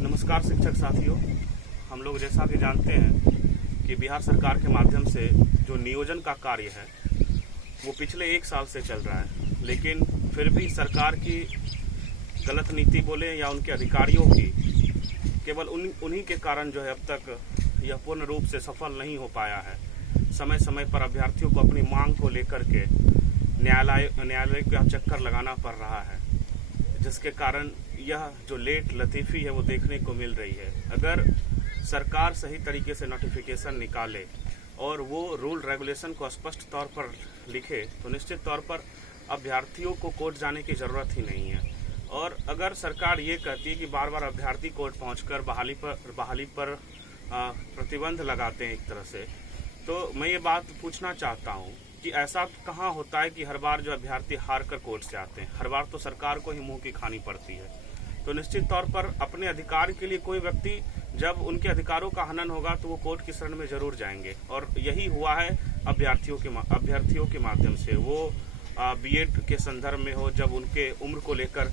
नमस्कार शिक्षक साथियों, हम लोग जैसा कि जानते हैं कि बिहार सरकार के माध्यम से जो नियोजन का कार्य है वो पिछले 1 साल से चल रहा है, लेकिन फिर भी सरकार की गलत नीति बोले या उनके अधिकारियों की केवल उन्हीं के कारण जो है अब तक यह पूर्ण रूप से सफल नहीं हो पाया है। समय समय पर अभ्यर्थियों को अपनी मांग को लेकर के न्यायालय का चक्कर लगाना पड़ रहा है, जिसके कारण यह जो लेट लतीफ़ी है वो देखने को मिल रही है। अगर सरकार सही तरीके से नोटिफिकेशन निकाले और वो रूल रेगुलेशन को स्पष्ट तौर पर लिखे तो निश्चित तौर पर अभ्यर्थियों को कोर्ट जाने की ज़रूरत ही नहीं है। और अगर सरकार ये कहती है कि बार बार अभ्यर्थी कोर्ट पहुंचकर बहाली पर प्रतिबंध लगाते हैं एक तरह से, तो मैं ये बात पूछना चाहता हूँ कि ऐसा कहाँ होता है कि हर बार जो अभ्यर्थी हार कर कोर्ट से आते हैं। हर बार तो सरकार को ही मुंह की खानी पड़ती है। तो निश्चित तौर पर अपने अधिकार के लिए कोई व्यक्ति जब उनके अधिकारों का हनन होगा तो वो कोर्ट की शरण में जरूर जाएंगे, और यही हुआ है अभ्यर्थियों के माध्यम से। वो बीएड के संदर्भ में हो, जब उनके उम्र को लेकर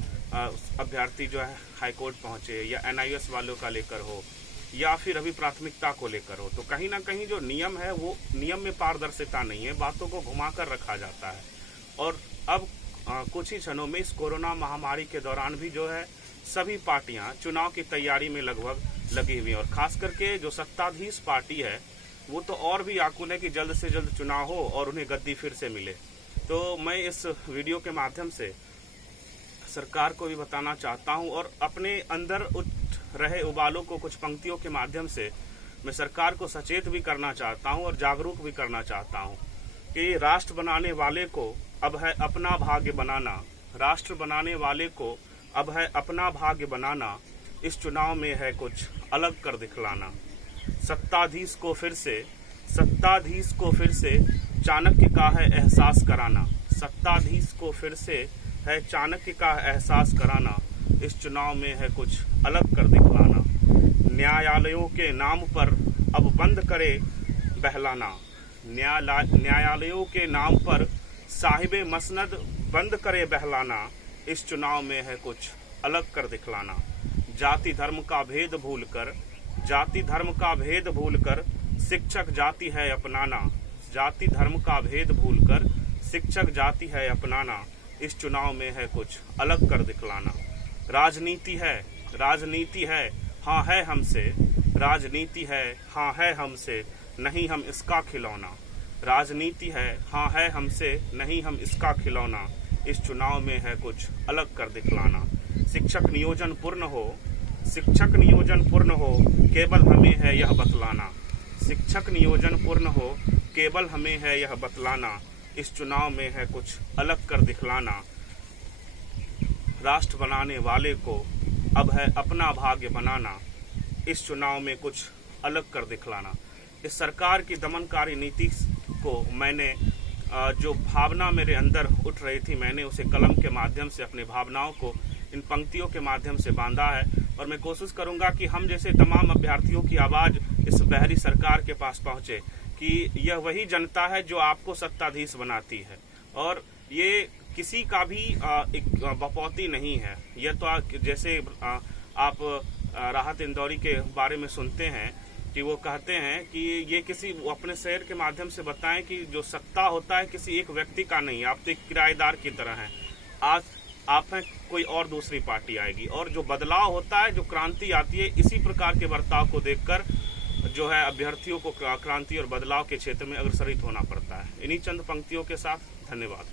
अभ्यर्थी जो है हाई कोर्ट पहुंचे, या एनआईएस वालों का लेकर हो, या फिर अभी प्राथमिकता को लेकर हो, तो कहीं ना कहीं जो नियम है वो नियम में पारदर्शिता नहीं है, बातों को घुमाकर रखा जाता है। और अब कुछ ही क्षणों में इस कोरोना महामारी के दौरान भी जो है सभी पार्टियां चुनाव की तैयारी में लगभग लगी हुई हैं, और खास करके जो सत्ताधीश पार्टी है वो तो और भी आकुल है कि जल्द से जल्द चुनाव हो और उन्हें गद्दी फिर से मिले। तो मैं इस वीडियो के माध्यम से सरकार को भी बताना चाहता हूं, और अपने अंदर उठ रहे उबालों को कुछ पंक्तियों के माध्यम से मैं सरकार को सचेत भी करना चाहता हूं और जागरूक भी करना चाहता हूं कि राष्ट्र बनाने वाले को अब है अपना भाग्य बनाना। राष्ट्र बनाने वाले को अब है अपना भाग्य बनाना, इस चुनाव में है कुछ अलग कर दिखलाना। सत्ताधीश को फिर से चाणक्य का है एहसास कराना। सत्ताधीश को फिर से है चाणक्य का एहसास कराना, इस चुनाव में है कुछ अलग कर दिखलाना। न्यायालयों के नाम पर अब बंद करे बहलाना। न्यायालयों के नाम पर साहिबे मसनद बंद करे बहलाना, इस चुनाव में है कुछ अलग कर दिखलाना। जाति धर्म का भेद भूलकर शिक्षक जाति है अपनाना। जाति धर्म का भेद भूलकर शिक्षक जाति है अपनाना, इस चुनाव में है कुछ अलग कर दिखलाना। राजनीति है हाँ है हमसे। राजनीति है हाँ है हमसे, नहीं हम इसका खिलौना। राजनीति है हाँ है हमसे, नहीं हम इसका खिलौना, इस चुनाव में है कुछ अलग कर दिखलाना। शिक्षक नियोजन पूर्ण हो केवल हमें है यह बतलाना। शिक्षक नियोजन पूर्ण हो केवल हमें है यह बतलाना, इस चुनाव में है कुछ अलग कर दिखलाना। राष्ट्र बनाने वाले को अब है अपना भाग्य बनाना, इस चुनाव में कुछ अलग कर दिखलाना। इस सरकार की दमनकारी नीति को मैंने जो भावना मेरे अंदर उठ रही थी, मैंने उसे कलम के माध्यम से अपनी भावनाओं को इन पंक्तियों के माध्यम से बांधा है, और मैं कोशिश करूंगा कि हम जैसे तमाम अभ्यर्थियों की आवाज़ इस बहरी सरकार के पास पहुंचे कि यह वही जनता है जो आपको सत्ताधीश बनाती है, और ये किसी का भी एक बपौती नहीं है। यह तो जैसे आप राहत इंदौरी के बारे में सुनते हैं कि वो कहते हैं कि ये किसी अपने शहर के माध्यम से बताएं कि जो सत्ता होता है किसी एक व्यक्ति का नहीं, आप तो एक किराएदार की तरह हैं। आज आप हैं, कोई और दूसरी पार्टी आएगी, और जो बदलाव होता है, जो क्रांति आती है, इसी प्रकार के बर्ताव को देखकर जो है अभ्यर्थियों को क्रांति और बदलाव के क्षेत्र में अग्रसरित होना पड़ता है। इन्हीं चंद पंक्तियों के साथ धन्यवाद।